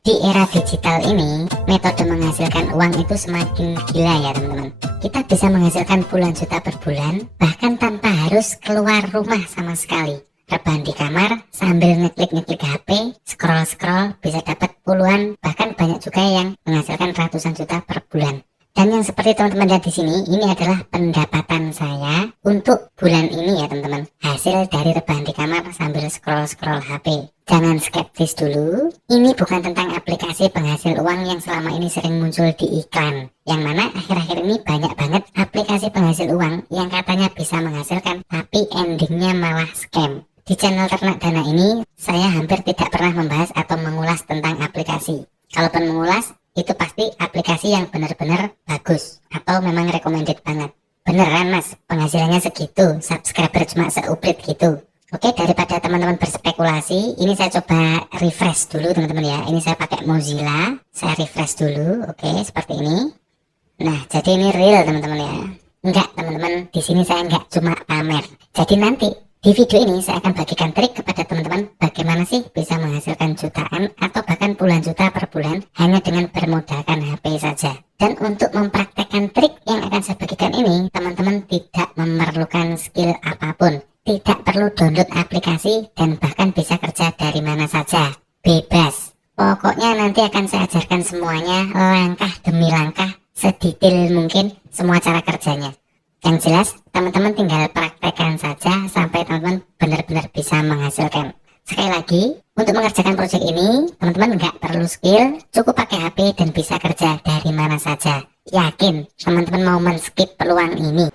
Di era digital ini, metode menghasilkan uang itu semakin gila ya teman-teman. Kita bisa menghasilkan puluhan juta per bulan, bahkan tanpa harus keluar rumah sama sekali. Rebahan di kamar, sambil ngeklik-ngeklik HP, scroll-scroll, bisa dapat puluhan, bahkan banyak juga yang menghasilkan ratusan juta per bulan. Dan yang seperti teman-teman lihat di sini, ini adalah pendapatan saya untuk bulan ini ya teman-teman. Hasil dari rebahan di kamar sambil scroll-scroll HP. Jangan skeptis dulu, ini bukan tentang aplikasi penghasil uang yang selama ini sering muncul di iklan. Yang mana akhir-akhir ini banyak banget aplikasi penghasil uang yang katanya bisa menghasilkan, tapi endingnya malah scam. Di channel Ternak Dana ini, saya hampir tidak pernah membahas atau mengulas tentang aplikasi. Kalaupun mengulas, itu pasti aplikasi yang benar-benar bagus atau memang recommended banget. Beneran mas, penghasilannya segitu, subscriber cuma seuprit gitu. Oke, daripada teman-teman berspekulasi, ini saya coba refresh dulu teman-teman ya. Ini saya pakai Mozilla, saya refresh dulu. Oke, seperti ini. Nah, jadi ini real teman-teman ya. Enggak teman-teman, di sini saya enggak cuma pamer. Jadi nanti di video ini saya akan bagikan trik kepada teman-teman bagaimana sih bisa menghasilkan jutaan atau bahkan puluhan juta per bulan hanya dengan bermodalkan HP saja. Dan untuk mempraktekkan trik yang akan saya bagikan ini, teman-teman tidak memerlukan skill apapun. Tidak perlu download aplikasi dan bahkan bisa kerja dari mana saja. Bebas. Pokoknya nanti akan saya ajarkan semuanya langkah demi langkah, sedetail mungkin semua cara kerjanya. Yang jelas, teman-teman tinggal praktekkan saja sampai teman-teman benar-benar bisa menghasilkan. Sekali lagi, untuk mengerjakan proyek ini, teman-teman nggak perlu skill, cukup pakai HP dan bisa kerja dari mana saja. Yakin, teman-teman mau men-skip peluang ini?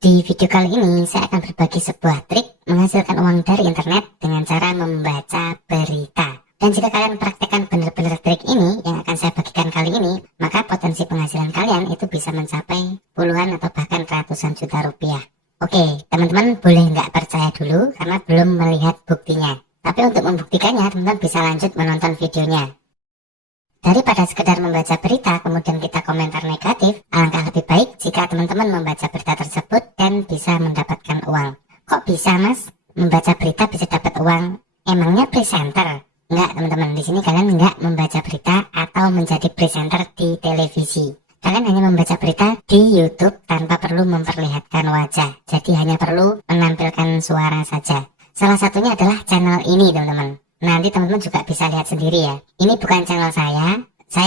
Di video kali ini saya akan berbagi sebuah trik menghasilkan uang dari internet dengan cara membaca berita. Dan jika kalian praktekkan benar-benar trik ini yang akan saya bagikan kali ini, maka potensi penghasilan kalian itu bisa mencapai puluhan atau bahkan ratusan juta rupiah. Oke, teman-teman boleh nggak percaya dulu karena belum melihat buktinya. Tapi untuk membuktikannya, teman-teman bisa lanjut menonton videonya. Daripada sekedar membaca berita kemudian kita komentar negatif, alangkah lebih baik jika teman-teman membaca berita tersebut dan bisa mendapatkan uang. Kok bisa mas? Membaca berita bisa dapat uang? Emangnya presenter? Enggak teman-teman, di sini kalian enggak membaca berita atau menjadi presenter di televisi. Kalian hanya membaca berita di YouTube tanpa perlu memperlihatkan wajah. Jadi hanya perlu menampilkan suara saja. Salah satunya adalah channel ini teman-teman. Nanti teman-teman juga bisa lihat sendiri ya. Ini bukan channel saya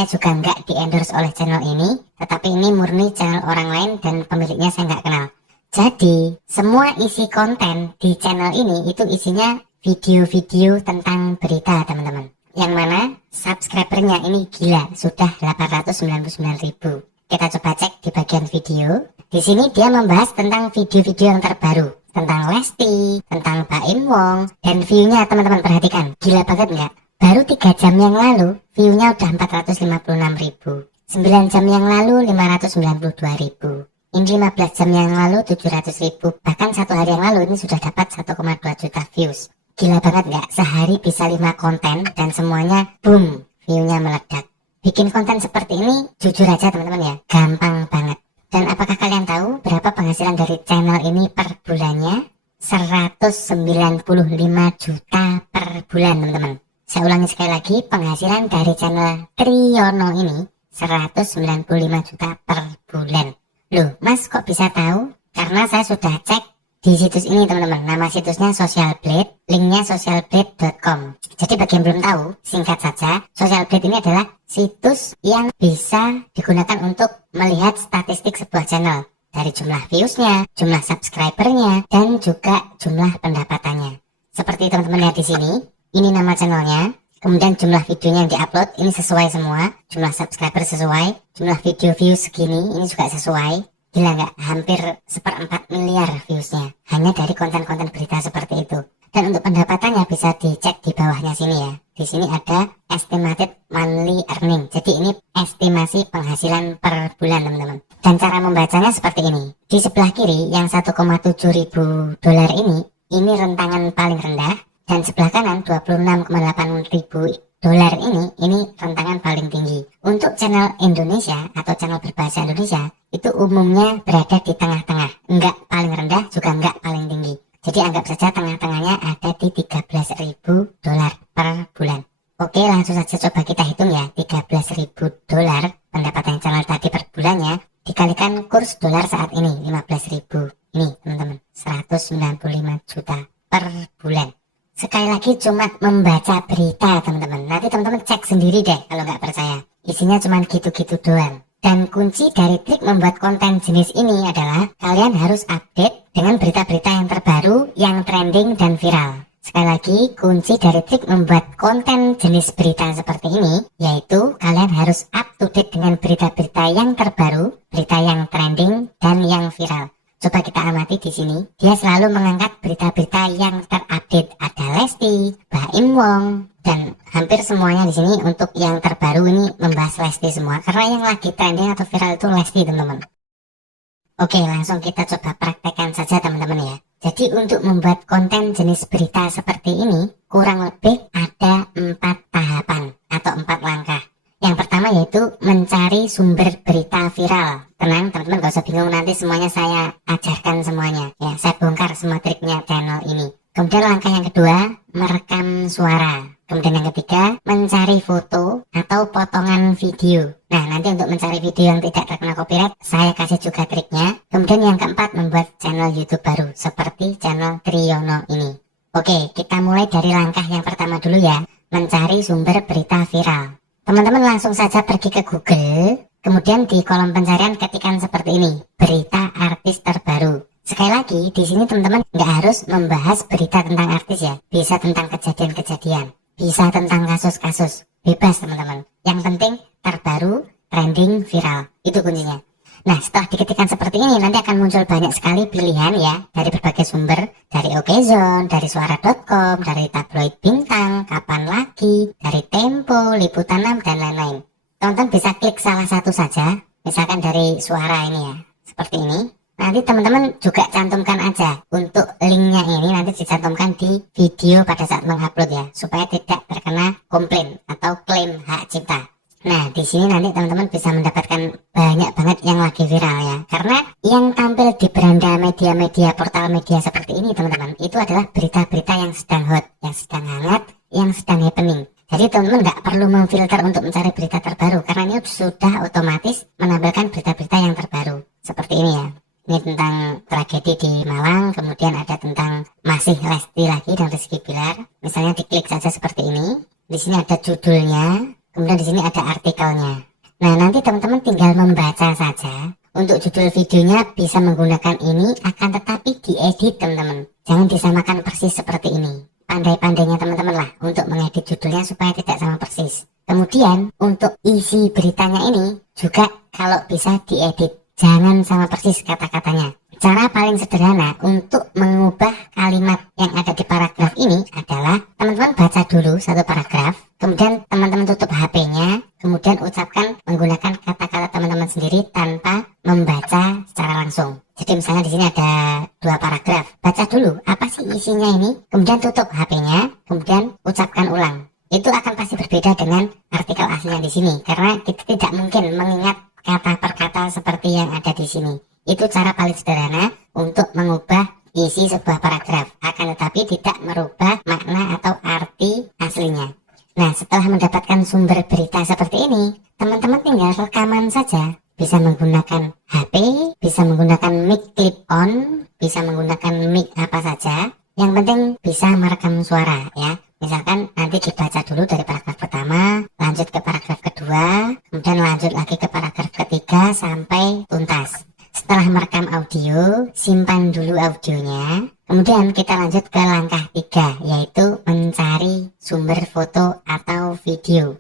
juga nggak di-endorse oleh channel ini, tetapi ini murni channel orang lain dan pemiliknya saya nggak kenal. Jadi, semua isi konten di channel ini itu isinya video-video tentang berita teman-teman. Yang mana subscribernya ini gila, sudah 899.000. Kita coba cek di bagian video. Di sini dia membahas tentang video-video yang terbaru. Tentang Lesti, tentang Baim Wong, dan view-nya teman-teman perhatikan, gila banget nggak? Baru 3 jam yang lalu, view-nya udah 456.000, 9 jam yang lalu 592.000, ini 15 jam yang lalu 700.000, bahkan 1 hari yang lalu ini sudah dapat 1,2 juta views. Gila banget nggak? Sehari bisa 5 konten dan semuanya boom, view-nya meledak. Bikin konten seperti ini, jujur aja teman-teman ya, gampang banget. Dan apakah kalian tahu berapa penghasilan dari channel ini per bulannya? 195 juta per bulan teman-teman. Saya ulangi sekali lagi, penghasilan dari channel Triyono ini 195 juta per bulan. Loh mas kok bisa tahu? Karena saya sudah cek di situs ini teman-teman. Nama situsnya Socialblade, linknya socialblade.com. Jadi bagi yang belum tahu, singkat saja, Socialblade ini adalah situs yang bisa digunakan untuk melihat statistik sebuah channel. Dari jumlah viewsnya, jumlah subscribernya, dan juga jumlah pendapatannya. Seperti teman-teman lihat di sini, ini nama channelnya, kemudian jumlah videonya yang diupload, ini sesuai semua, jumlah subscriber sesuai, jumlah video views segini, ini juga sesuai. Gila nggak? Hampir 1/4 miliar viewsnya hanya dari konten-konten berita seperti itu. Dan untuk pendapatannya bisa dicek di bawahnya sini ya. Di sini ada estimated monthly earning. Jadi ini estimasi penghasilan per bulan teman-teman. Dan cara membacanya seperti ini. Di sebelah kiri yang 1,7 ribu dolar ini rentangan paling rendah. Dan sebelah kanan 26,8 ribu dolar ini rentangan paling tinggi. Untuk channel Indonesia atau channel berbahasa Indonesia itu umumnya berada di tengah-tengah, enggak paling rendah juga enggak paling tinggi. Jadi anggap saja tengah-tengahnya ada di 13.000 dolar per bulan. Oke, langsung saja coba kita hitung ya. 13.000 dolar pendapatan channel tadi per bulannya dikalikan kurs dolar saat ini 15.000. Ini teman-teman, 195 juta per bulan. Sekali lagi cuma membaca berita teman-teman. Nanti teman-teman cek sendiri deh kalau nggak percaya. Isinya cuma gitu-gitu doang. Dan kunci dari trik membuat konten jenis ini adalah kalian harus update dengan berita-berita yang terbaru, yang trending dan viral. Sekali lagi, kunci dari trik membuat konten jenis berita seperti ini yaitu kalian harus up to date dengan berita-berita yang terbaru, berita yang trending dan yang viral. Coba kita amati di sini. Dia selalu mengangkat berita-berita yang terupdate. Ada Lesti, Baim Wong, dan hampir semuanya di sini untuk yang terbaru ini membahas Lesti semua. Karena yang lagi trending atau viral itu Lesti, teman-teman. Oke, langsung kita coba praktekkan saja, teman-teman ya. Jadi untuk membuat konten jenis berita seperti ini kurang lebih ada 4 tahapan atau 4 langkah. Yang pertama yaitu mencari sumber berita viral. Tenang teman-teman, gak usah bingung, nanti semuanya saya ajarkan semuanya ya, saya bongkar semua triknya channel ini. Kemudian langkah yang kedua, merekam suara. Kemudian yang ketiga, mencari foto atau potongan video. Nah, nanti untuk mencari video yang tidak terkena copyright saya kasih juga triknya. Kemudian yang keempat, membuat channel YouTube baru seperti channel Triyono ini. Oke, kita mulai dari langkah yang pertama dulu ya, mencari sumber berita viral. Teman-teman langsung saja pergi ke Google, kemudian di kolom pencarian ketikkan seperti ini, berita artis terbaru. Sekali lagi, di sini teman-teman nggak harus membahas berita tentang artis ya, bisa tentang kejadian-kejadian, bisa tentang kasus-kasus, bebas teman-teman. Yang penting terbaru, trending, viral, itu kuncinya. Nah, setelah diketikkan seperti ini, nanti akan muncul banyak sekali pilihan ya, dari berbagai sumber, dari Okezone, dari suara.com, dari tabloid Bintang, Kapan Lagi, dari Tempo, Liputan 6, dan lain-lain. Teman-teman bisa klik salah satu saja, misalkan dari suara ini ya, seperti ini. Nanti teman-teman juga cantumkan aja, untuk linknya ini nanti dicantumkan di video pada saat mengupload ya, supaya tidak terkena komplain atau klaim hak cipta. Nah, di sini nanti teman-teman bisa mendapatkan banyak banget yang lagi viral ya. Karena yang tampil di beranda media-media, portal media seperti ini teman-teman, itu adalah berita-berita yang sedang hot, yang sedang hangat, yang sedang happening. Jadi teman-teman nggak perlu memfilter untuk mencari berita terbaru, karena ini sudah otomatis menampilkan berita-berita yang terbaru. Seperti ini ya. Ini tentang tragedi di Malang, kemudian ada tentang masih Lesti lagi dan Rizky Bilar. Misalnya diklik saja seperti ini. Di sini ada judulnya. Kemudian di sini ada artikelnya. Nah, nanti teman-teman tinggal membaca saja. Untuk judul videonya bisa menggunakan ini, akan tetapi diedit teman-teman. Jangan disamakan persis seperti ini. Pandai-pandainya teman-teman lah untuk mengedit judulnya supaya tidak sama persis. Kemudian untuk isi beritanya ini juga kalau bisa diedit. Jangan sama persis kata-katanya. Cara paling sederhana untuk mengubah kalimat yang ada di paragraf ini adalah teman-teman baca dulu satu paragraf, kemudian teman-teman tutup HP-nya, kemudian ucapkan menggunakan kata-kata teman-teman sendiri tanpa membaca secara langsung. Jadi misalnya di sini ada 2 paragraf, baca dulu apa sih isinya ini, kemudian tutup HP-nya, kemudian ucapkan ulang. Itu akan pasti berbeda dengan artikel aslinya di sini, karena kita tidak mungkin mengingat kata per kata seperti yang ada di sini. Itu cara paling sederhana untuk mengubah isi sebuah paragraf, akan tetapi tidak merubah makna atau arti aslinya. Nah, setelah mendapatkan sumber berita seperti ini, teman-teman tinggal rekaman saja. Bisa menggunakan HP, bisa menggunakan mic clip on, bisa menggunakan mic apa saja. Yang penting bisa merekam suara ya. Misalkan nanti dibaca dulu dari paragraf pertama, lanjut ke paragraf kedua, kemudian lanjut lagi ke paragraf ketiga sampai tuntas. Setelah merekam audio, simpan dulu audionya. Kemudian kita lanjut ke langkah 3, yaitu mencari sumber foto atau video.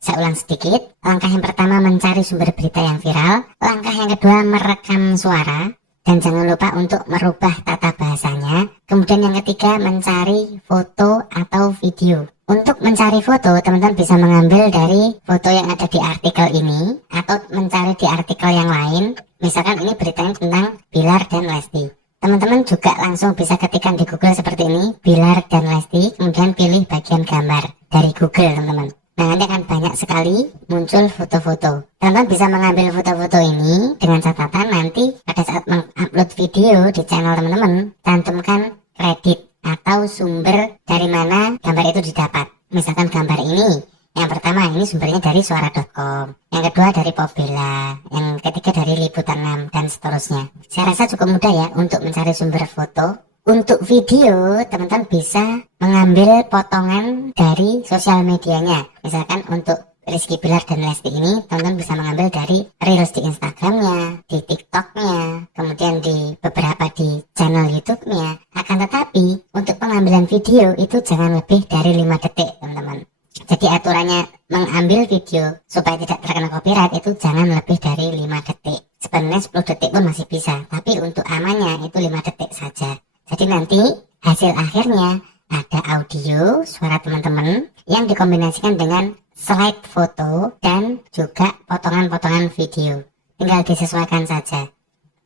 Saya ulang sedikit. Langkah yang pertama mencari sumber berita yang viral. Langkah yang kedua merekam suara. Dan jangan lupa untuk merubah tata bahasanya. Kemudian yang ketiga mencari foto atau video. Untuk mencari foto, teman-teman bisa mengambil dari foto yang ada di artikel ini atau mencari di artikel yang lain. Misalkan ini beritanya tentang Bilar dan Lesti. Teman-teman juga langsung bisa ketikkan di Google seperti ini, Bilar dan Lesti, kemudian pilih bagian gambar dari Google, teman-teman. Nah, nanti akan banyak sekali muncul foto-foto. Teman-teman bisa mengambil foto-foto ini dengan catatan nanti pada saat mengupload video di channel teman-teman, cantumkan kredit atau sumber dari mana gambar itu didapat. Misalkan gambar ini, yang pertama ini sumbernya dari suara.com, yang kedua dari Popbella, yang ketiga dari Liputan 6, dan seterusnya. Saya rasa cukup mudah ya untuk mencari sumber foto. Untuk video, teman-teman bisa mengambil potongan dari sosial medianya. Misalkan untuk Rizky Bilar dan Lesti ini, teman-teman bisa mengambil dari Reels di Instagramnya, di TikToknya, kemudian di beberapa di channel YouTube-nya. Akan tetapi, untuk pengambilan video itu jangan lebih dari 5 detik, teman-teman. Jadi aturannya mengambil video supaya tidak terkena copyright itu jangan lebih dari 5 detik. Sebenarnya 10 detik pun masih bisa, tapi untuk amannya itu 5 detik saja. Jadi nanti hasil akhirnya ada audio, suara teman-teman yang dikombinasikan dengan slide foto dan juga potongan-potongan video. Tinggal disesuaikan saja.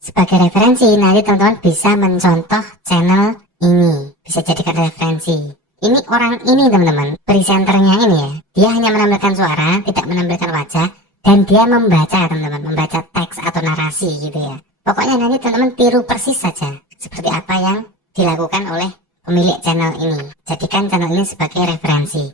Sebagai referensi, nanti teman-teman bisa mencontoh channel ini. Bisa jadikan referensi. Ini orang ini teman-teman, presenternya ini ya. Dia hanya menampilkan suara, tidak menampilkan wajah. Dan dia membaca teman-teman, membaca teks atau narasi gitu ya. Pokoknya nanti teman-teman tiru persis saja. Seperti apa yang dilakukan oleh pemilik channel ini. Jadikan channel ini sebagai referensi.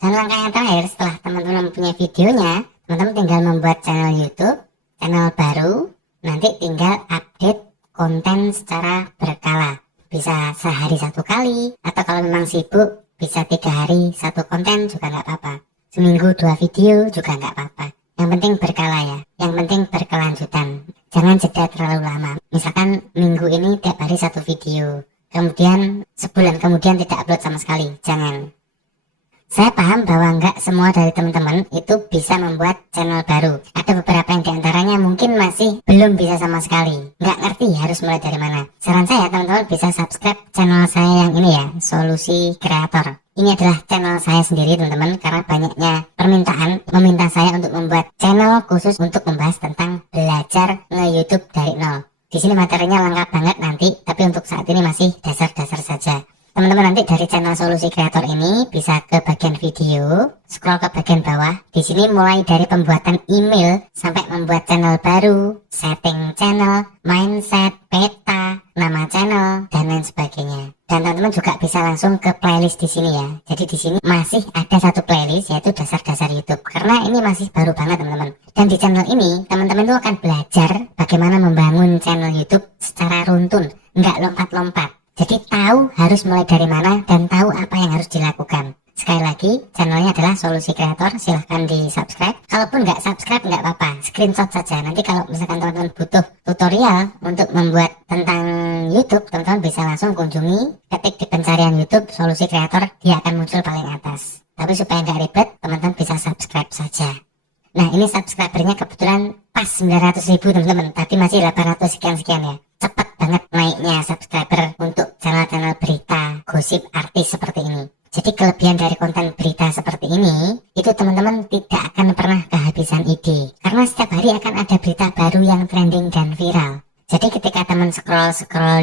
Dan langkah yang terakhir setelah teman-teman mempunyai videonya, teman-teman tinggal membuat channel YouTube, channel baru, nanti tinggal update konten secara berkala. Bisa sehari 1 kali, atau kalau memang sibuk, bisa 3 hari 1 konten juga nggak apa-apa. Seminggu 2 video juga nggak apa-apa. Yang penting berkala ya, yang penting berkelanjutan. Jangan jeda terlalu lama. Misalkan minggu ini tiap hari 1 video, kemudian sebulan kemudian tidak upload sama sekali. Jangan. Saya paham bahwa nggak semua dari teman-teman itu bisa membuat channel baru. Ada beberapa yang diantaranya mungkin masih belum bisa sama sekali. Nggak ngerti harus mulai dari mana. Saran saya teman-teman bisa subscribe channel saya yang ini ya, Solusi Kreator. Ini adalah channel saya sendiri teman-teman, karena banyaknya permintaan meminta saya untuk membuat channel khusus untuk membahas tentang belajar nge-YouTube dari nol. Di sini materinya lengkap banget nanti, tapi untuk saat ini masih dasar-dasar saja. Teman-teman nanti dari channel Solusi Kreator ini bisa ke bagian video, scroll ke bagian bawah. Di sini mulai dari pembuatan email sampai membuat channel baru, setting channel, mindset, peta, nama channel, dan lain sebagainya. Dan teman-teman juga bisa langsung ke playlist di sini ya. Jadi di sini masih ada 1 playlist yaitu dasar-dasar YouTube. Karena ini masih baru banget teman-teman. Dan di channel ini teman-teman itu akan belajar bagaimana membangun channel YouTube secara runtun, nggak lompat-lompat. Jadi tahu harus mulai dari mana dan tahu apa yang harus dilakukan. Sekali lagi, channelnya adalah Solusi Kreator, silahkan di subscribe. Kalaupun nggak subscribe nggak apa-apa, screenshot saja. Nanti kalau misalkan teman-teman butuh tutorial untuk membuat tentang YouTube, teman-teman bisa langsung kunjungi, ketik di pencarian YouTube Solusi Kreator, dia akan muncul paling atas. Tapi supaya nggak ribet, teman-teman bisa subscribe saja. Nah ini subscribernya kebetulan pas 900.000 teman-teman, tadi masih 800 sekian-sekian ya. Cepat banget naiknya subscriber untuk channel-channel berita, gosip artis seperti ini. Jadi kelebihan dari konten berita seperti ini, itu teman-teman tidak akan pernah kehabisan ide. Karena setiap hari akan ada berita baru yang trending dan viral. Jadi ketika teman scroll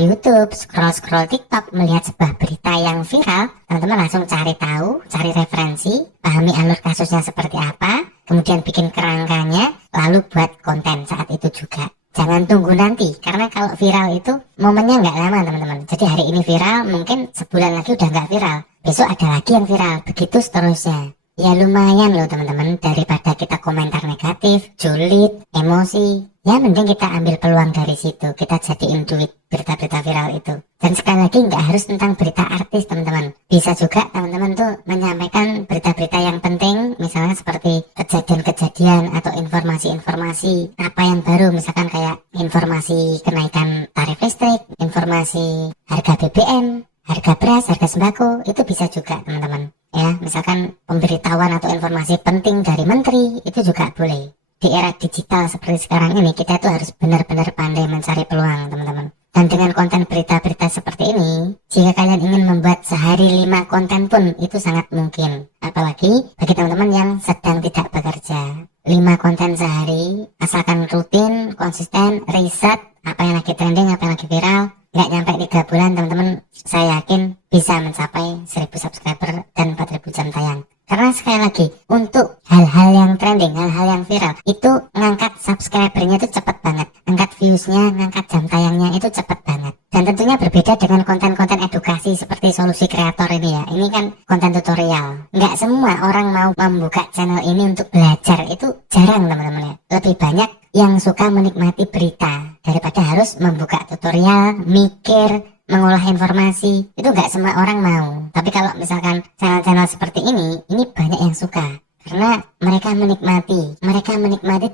YouTube, scroll TikTok, melihat sebuah berita yang viral, teman-teman langsung cari tahu, cari referensi, pahami alur kasusnya seperti apa, kemudian bikin kerangkanya, lalu buat konten saat itu juga. Jangan tunggu nanti, karena kalau viral itu momennya nggak lama teman-teman. Jadi hari ini viral, mungkin sebulan lagi udah nggak viral. Besok ada lagi yang viral, begitu seterusnya. Ya lumayan loh teman-teman, daripada kita komentar negatif, julid, emosi. Ya mending kita ambil peluang dari situ, kita jadiin duit berita-berita viral itu. Dan sekali lagi nggak harus tentang berita artis teman-teman. Bisa juga teman-teman tuh menyampaikan berita-berita yang penting, misalnya seperti kejadian-kejadian atau informasi-informasi apa yang baru, misalkan kayak informasi kenaikan tarif listrik, informasi harga BBM, harga beras, harga sembako, itu bisa juga teman-teman. Ya, misalkan pemberitahuan atau informasi penting dari menteri, itu juga boleh. Di era digital seperti sekarang ini, kita itu harus benar-benar pandai mencari peluang teman-teman. Dan dengan konten berita-berita seperti ini, jika kalian ingin membuat sehari 5 konten pun itu sangat mungkin. Apalagi bagi teman-teman yang sedang tidak bekerja. 5 konten sehari, asalkan rutin, konsisten, riset, apa yang lagi trending, apa yang lagi viral, nggak nyampe 3 bulan teman-teman, saya yakin bisa mencapai 1000 subscriber dan 4000 jam tayang. Karena sekali lagi, untuk hal-hal yang trending, hal-hal yang viral, itu ngangkat subscribernya itu cepet banget, ngangkat viewsnya, ngangkat jam tayangnya itu cepet banget. Dan tentunya berbeda dengan konten-konten edukasi seperti solusi kreator ini ya. Ini kan konten tutorial. Nggak semua orang mau membuka channel ini untuk belajar, itu jarang teman-teman ya. Lebih banyak yang suka menikmati berita daripada harus membuka tutorial, mikir, mengolah informasi. Itu nggak semua orang mau. Tapi kalau misalkan channel-channel seperti ini banyak yang suka karena mereka menikmati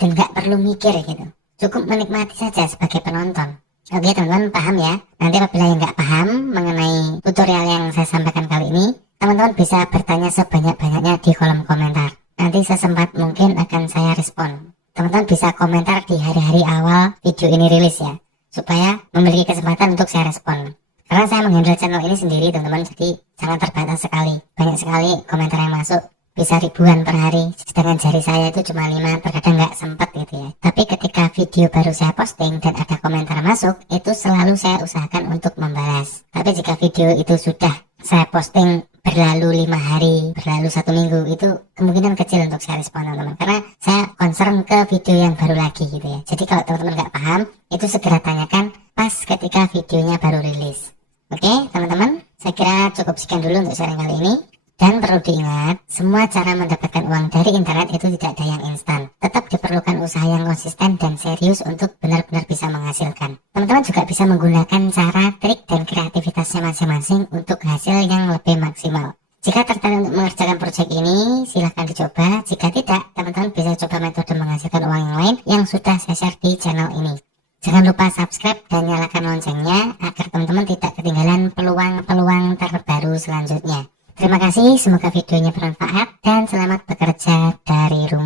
dan nggak perlu mikir gitu, cukup menikmati saja sebagai penonton. Oke teman-teman, paham ya? Nanti apabila yang nggak paham mengenai tutorial yang saya sampaikan kali ini, teman-teman bisa bertanya sebanyak-banyaknya di kolom komentar. Nanti sesempat mungkin akan saya respon. Teman-teman bisa komentar di hari-hari awal video ini rilis ya, supaya memiliki kesempatan untuk saya respon. Karena saya menghandle channel ini sendiri teman-teman, jadi sangat terbatas sekali. Banyak sekali komentar yang masuk, bisa ribuan per hari. Sedangkan jari saya itu cuma 5, terkadang nggak sempet gitu ya. Tapi ketika video baru saya posting dan ada komentar masuk, itu selalu saya usahakan untuk membalas. Tapi jika video itu sudah saya posting berlalu 5 hari, berlalu 1 minggu, itu kemungkinan kecil untuk saya respon teman-teman. Karena saya concern ke video yang baru lagi gitu ya. Jadi kalau teman-teman nggak paham, itu segera tanyakan pas ketika videonya baru rilis. Oke teman-teman, saya kira cukup sekian dulu untuk sharing kali ini. Dan perlu diingat, semua cara mendapatkan uang dari internet itu tidak ada yang instan. Tetap diperlukan usaha yang konsisten dan serius untuk benar-benar bisa menghasilkan. Teman-teman juga bisa menggunakan cara, trik, dan kreativitasnya masing-masing untuk hasil yang lebih maksimal. Jika tertarik untuk mengerjakan proyek ini, silahkan dicoba. Jika tidak, teman-teman bisa coba metode menghasilkan uang yang lain yang sudah saya share di channel ini. Jangan lupa subscribe dan nyalakan loncengnya agar teman-teman tidak ketinggalan peluang-peluang terbaru selanjutnya. Terima kasih, semoga videonya bermanfaat dan selamat bekerja dari rumah.